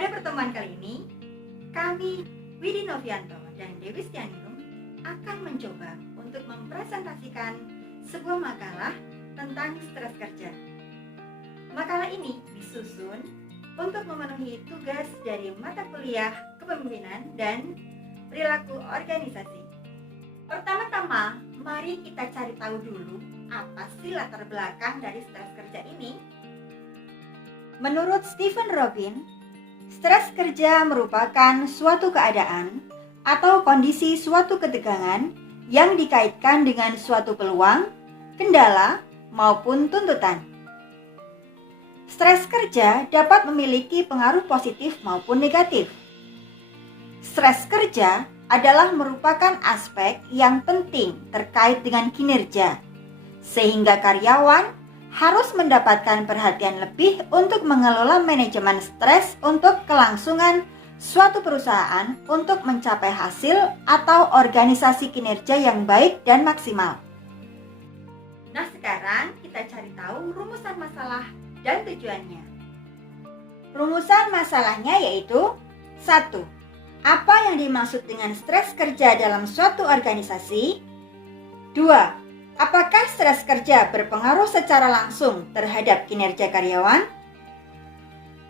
Pada pertemuan kali ini, kami, Widi Novianto dan Dewi Stianingrum, akan mencoba untuk mempresentasikan sebuah makalah tentang stres kerja. Makalah ini disusun untuk memenuhi tugas dari mata kuliah kepemimpinan dan perilaku organisasi. Pertama-tama, mari kita cari tahu dulu apa sih latar belakang dari stres kerja ini. Menurut Stephen Robin, stres kerja merupakan suatu keadaan atau kondisi suatu ketegangan yang dikaitkan dengan suatu peluang, kendala, maupun tuntutan. Stres kerja dapat memiliki pengaruh positif maupun negatif. Stres kerja adalah merupakan aspek yang penting terkait dengan kinerja, sehingga karyawan harus mendapatkan perhatian lebih untuk mengelola manajemen stres untuk kelangsungan suatu perusahaan untuk mencapai hasil atau organisasi kinerja yang baik dan maksimal. Nah, sekarang kita cari tahu rumusan masalah dan tujuannya. Rumusan masalahnya yaitu 1. Apa yang dimaksud dengan stres kerja dalam suatu organisasi? 2. Apakah stres kerja berpengaruh secara langsung terhadap kinerja karyawan?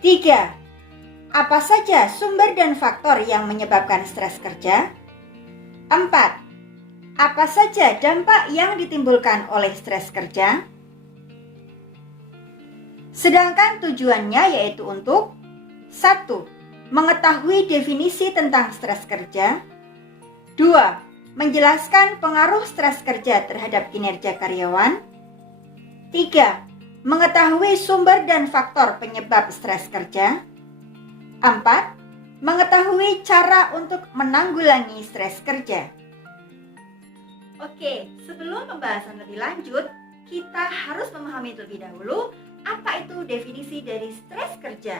3. Apa saja sumber dan faktor yang menyebabkan stres kerja? 4. Apa saja dampak yang ditimbulkan oleh stres kerja? Sedangkan tujuannya yaitu untuk 1. Mengetahui definisi tentang stres kerja. 2. Menjelaskan pengaruh stres kerja terhadap kinerja karyawan. 3. Mengetahui sumber dan faktor penyebab stres kerja. 4. Mengetahui cara untuk menanggulangi stres kerja. Oke, sebelum pembahasan lebih lanjut, kita harus memahami terlebih dahulu apa itu definisi dari stres kerja.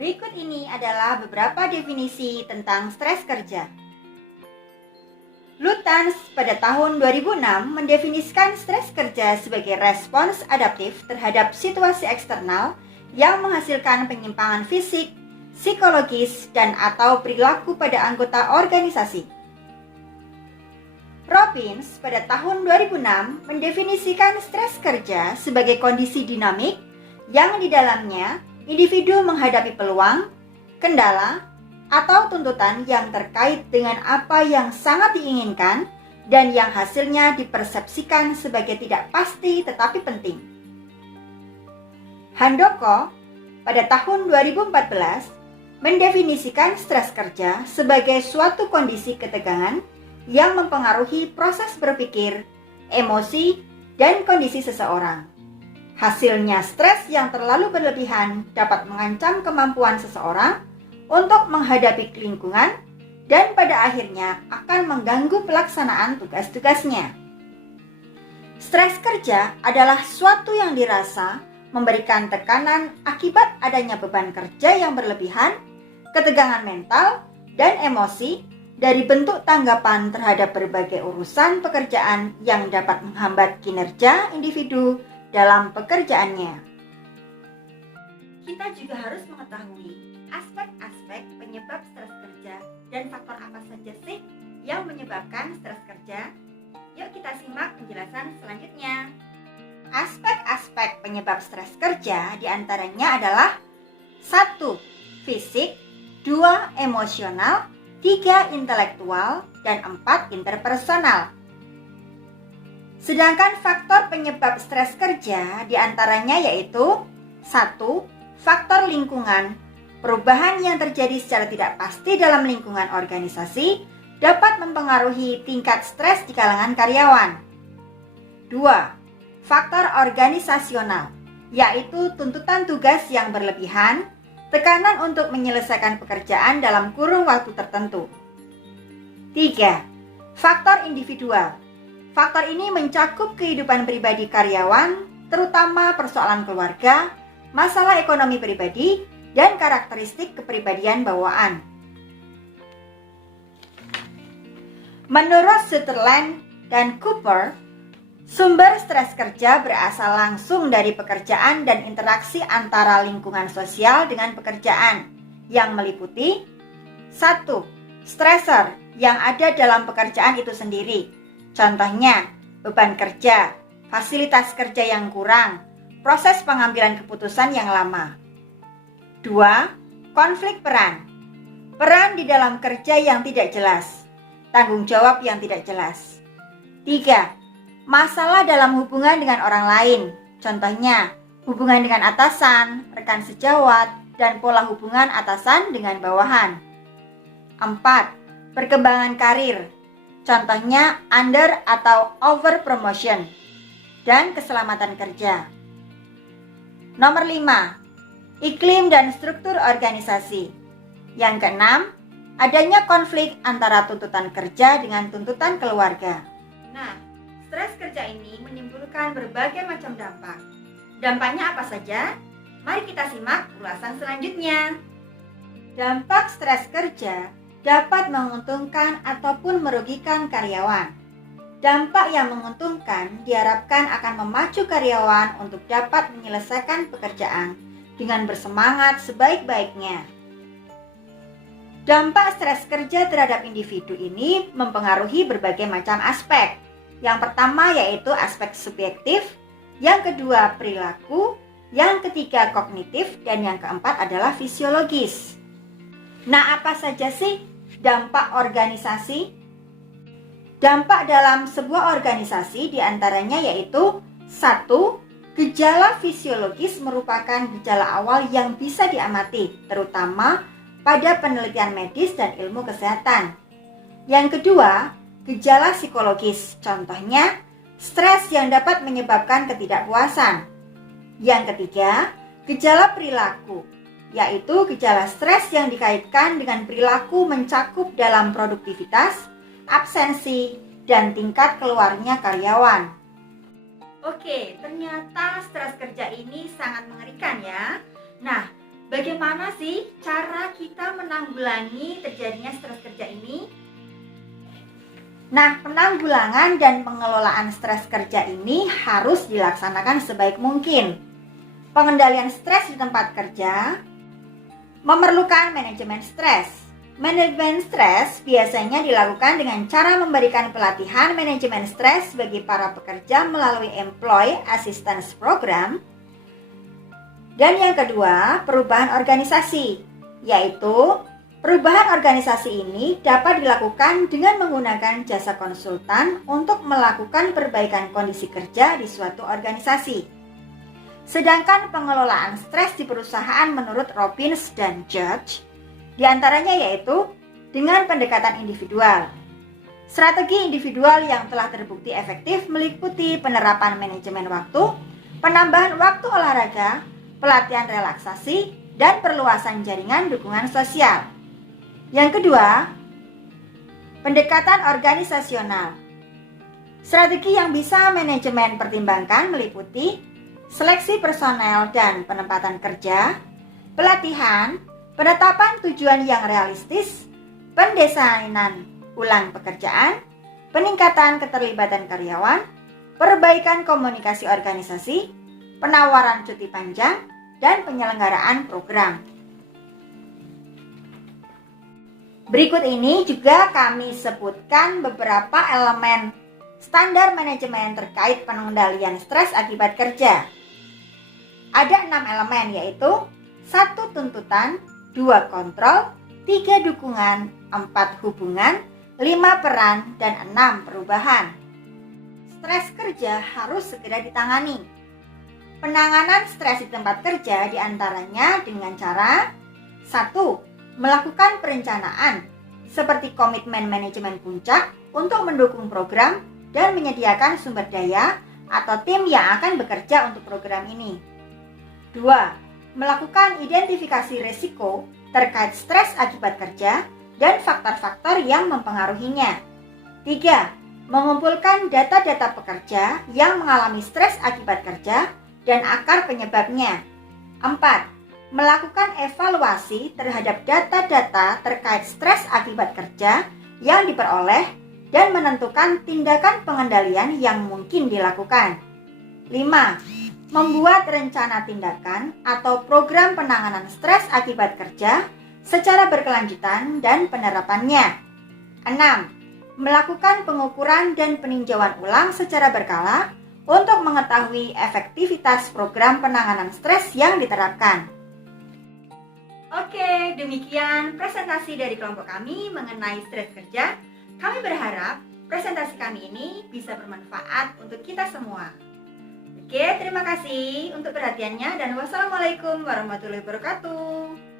Berikut ini adalah beberapa definisi tentang stres kerja. Lutyens pada tahun 2006 mendefinisikan stres kerja sebagai respons adaptif terhadap situasi eksternal yang menghasilkan penyimpangan fisik, psikologis, dan atau perilaku pada anggota organisasi. Robbins pada tahun 2006 mendefinisikan stres kerja sebagai kondisi dinamik yang di dalamnya individu menghadapi peluang, kendala, atau tuntutan yang terkait dengan apa yang sangat diinginkan dan yang hasilnya dipersepsikan sebagai tidak pasti tetapi penting. Handoko pada tahun 2014 mendefinisikan stres kerja sebagai suatu kondisi ketegangan yang mempengaruhi proses berpikir, emosi, dan kondisi seseorang. Hasilnya, stres yang terlalu berlebihan dapat mengancam kemampuan seseorang untuk menghadapi lingkungan dan pada akhirnya akan mengganggu pelaksanaan tugas-tugasnya. Stres kerja adalah suatu yang dirasa memberikan tekanan akibat adanya beban kerja yang berlebihan, ketegangan mental, dan emosi dari bentuk tanggapan terhadap berbagai urusan pekerjaan yang dapat menghambat kinerja individu dalam pekerjaannya. Kita juga harus mengetahui aspek-aspek penyebab stres kerja dan faktor apa saja sih yang menyebabkan stres kerja. Yuk kita simak penjelasan selanjutnya. Aspek-aspek penyebab stres kerja diantaranya adalah 1. Fisik, 2. Emosional, 3. Intelektual, dan 4. Interpersonal. Sedangkan faktor penyebab stres kerja diantaranya yaitu 1. Faktor lingkungan. Perubahan yang terjadi secara tidak pasti dalam lingkungan organisasi dapat mempengaruhi tingkat stres di kalangan karyawan. 2. Faktor organisasional, yaitu tuntutan tugas yang berlebihan, tekanan untuk menyelesaikan pekerjaan dalam kurun waktu tertentu. 3. Faktor individual. Faktor ini mencakup kehidupan pribadi karyawan, terutama persoalan keluarga, masalah ekonomi pribadi, dan karakteristik kepribadian bawaan. Menurut Sutherland dan Cooper, Sumber stres kerja berasal langsung dari pekerjaan dan interaksi antara lingkungan sosial dengan pekerjaan yang meliputi 1. Stresor yang ada dalam pekerjaan itu sendiri. Contohnya, beban kerja, fasilitas kerja yang kurang, proses pengambilan keputusan yang lama. 2. Konflik peran. Peran di dalam kerja yang tidak jelas, tanggung jawab yang tidak jelas. 3. Masalah dalam hubungan dengan orang lain, contohnya hubungan dengan atasan, rekan sejawat, dan pola hubungan atasan dengan bawahan. 4. Perkembangan karir, contohnya under atau over promotion, dan keselamatan kerja. Nomor 5. Iklim dan struktur organisasi. Yang keenam, adanya konflik antara tuntutan kerja dengan tuntutan keluarga. Nah, stres kerja ini menimbulkan berbagai macam dampak. Dampaknya apa saja? Mari kita simak ulasan selanjutnya. Dampak stres kerja dapat menguntungkan ataupun merugikan karyawan. Dampak yang menguntungkan diharapkan akan memacu karyawan untuk dapat menyelesaikan pekerjaan dengan bersemangat sebaik-baiknya. Dampak stres kerja terhadap individu ini mempengaruhi berbagai macam aspek. Yang pertama yaitu aspek subjektif, yang kedua perilaku, yang ketiga kognitif, dan yang keempat adalah fisiologis. Nah, apa saja sih dampak organisasi? Dampak dalam sebuah organisasi diantaranya yaitu 1. Gejala fisiologis merupakan gejala awal yang bisa diamati, terutama pada penelitian medis dan ilmu kesehatan. Yang kedua, gejala psikologis, contohnya stres yang dapat menyebabkan ketidakpuasan. Yang ketiga, gejala perilaku, yaitu gejala stres yang dikaitkan dengan perilaku mencakup dalam produktivitas, absensi, dan tingkat keluarnya karyawan. Oke, ternyata stres kerja ini sangat mengerikan ya. Nah, bagaimana sih cara kita menanggulangi terjadinya stres kerja ini? Nah, penanggulangan dan pengelolaan stres kerja ini harus dilaksanakan sebaik mungkin. Pengendalian stres di tempat kerja memerlukan manajemen stres. Manajemen stres biasanya dilakukan dengan cara memberikan pelatihan manajemen stres bagi para pekerja melalui Employee Assistance Program. Dan yang kedua, perubahan organisasi, yaitu perubahan organisasi ini dapat dilakukan dengan menggunakan jasa konsultan untuk melakukan perbaikan kondisi kerja di suatu organisasi. Sedangkan pengelolaan stres di perusahaan menurut Robbins dan Judge, diantaranya yaitu dengan pendekatan individual. Strategi individual yang telah terbukti efektif meliputi penerapan manajemen waktu, penambahan waktu olahraga, pelatihan relaksasi, dan perluasan jaringan dukungan sosial. Yang kedua, pendekatan organisasional. Strategi yang bisa manajemen pertimbangkan meliputi seleksi personel dan penempatan kerja, pelatihan, penetapan tujuan yang realistis, pendesainan ulang pekerjaan, peningkatan keterlibatan karyawan, perbaikan komunikasi organisasi, penawaran cuti panjang, dan penyelenggaraan program. Berikut ini juga kami sebutkan beberapa elemen standar manajemen terkait pengendalian stres akibat kerja. Ada 6 elemen yaitu 1 tuntutan, 2 kontrol, 3 dukungan, 4 hubungan, 5 peran, dan 6 perubahan. Stres kerja harus segera ditangani. Penanganan stres di tempat kerja diantaranya dengan cara 1. Melakukan perencanaan seperti komitmen manajemen puncak untuk mendukung program dan menyediakan sumber daya atau tim yang akan bekerja untuk program ini. 2. Melakukan identifikasi risiko terkait stres akibat kerja dan faktor-faktor yang mempengaruhinya. 3. Mengumpulkan data-data pekerja yang mengalami stres akibat kerja dan akar penyebabnya. 4. Melakukan evaluasi terhadap data-data terkait stres akibat kerja yang diperoleh dan menentukan tindakan pengendalian yang mungkin dilakukan. 5. Membuat rencana tindakan atau program penanganan stres akibat kerja secara berkelanjutan dan penerapannya. 6. Melakukan pengukuran dan peninjauan ulang secara berkala untuk mengetahui efektivitas program penanganan stres yang diterapkan. Oke, demikian presentasi dari kelompok kami mengenai stres kerja. Kami berharap presentasi kami ini bisa bermanfaat untuk kita semua. Oke, terima kasih untuk perhatiannya dan wassalamualaikum warahmatullahi wabarakatuh.